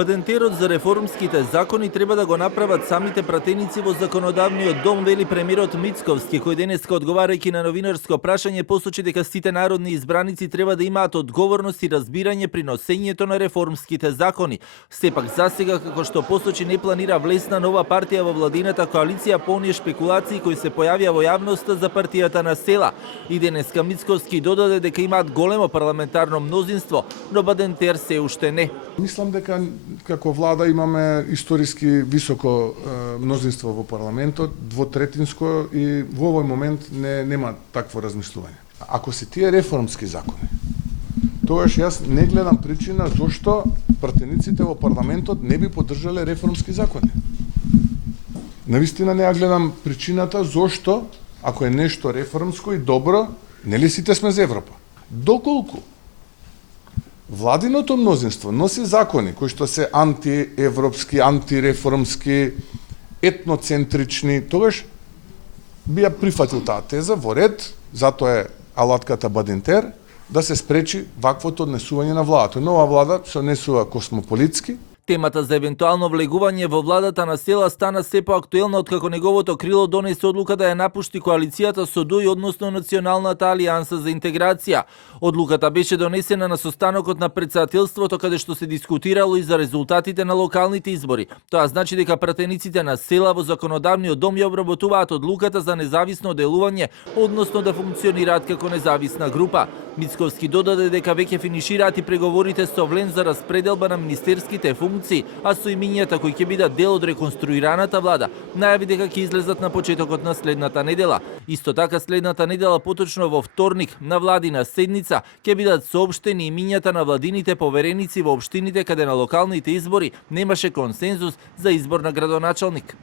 Бадентерот за реформските закони треба да го направат самите пратеници во законодавниот дом, вели премиерот Мицковски, кој денеска одговарајќи на новинарско прашање посочи дека сите народни избраници треба да имаат одговорност и разбирање при носењето на реформските закони. Сепак засега, како што посочи, не планира влезна нова партија во владината коалиција по оние шпекулации кои се појавија во јавноста за партијата на села. И денеска Мицковски додаде дека имаат големо парламентарно мнозинство, но Бадентер се уште не. Мислам дека како влада имаме историски високо мнозинство во парламентот, двотретинско, и во овој момент нема такво размислување. Ако се тие реформски закони, тогаш јас не гледам причина зошто пратениците во парламентот не би поддржале реформски закони. Навистина не ја гледам причината зошто, ако е нешто реформско и добро, нели сите сме за Европа. Доколку владиното мнозинство носи закони кои што се антиевропски, антиреформски, етноцентрични, тогаш би ја прифатил таа теза во ред, затоа е алатката Бадентер, да се спречи ваквото однесување на владата. Нова влада се однесува космополитски. Темата за евентуално влегување во владата на села стана се поактуелна откако неговото крило донесе одлука да ја напушти коалицијата со ДУИ, односно Националната алијанса за интеграција. Одлуката беше донесена на состанокот на претседателството, каде што се дискутирало и за резултатите на локалните избори. Тоа значи дека пратениците на села во законодавниот дом ја обработуваат одлуката за независно делување, односно да функционираат како независна група. Мицковски додаде дека веќе финишираат и преговорите со Влен за распределба на министерските функции, а со имињата кои ќе бидат дел од реконструираната влада, најави дека ќе излезат на почетокот на следната недела. Исто така следната недела, поточно во вторник, на владина седница, ќе бидат соопштени имињата на владините повереници во општините каде на локалните избори немаше консензус за избор на градоначалник.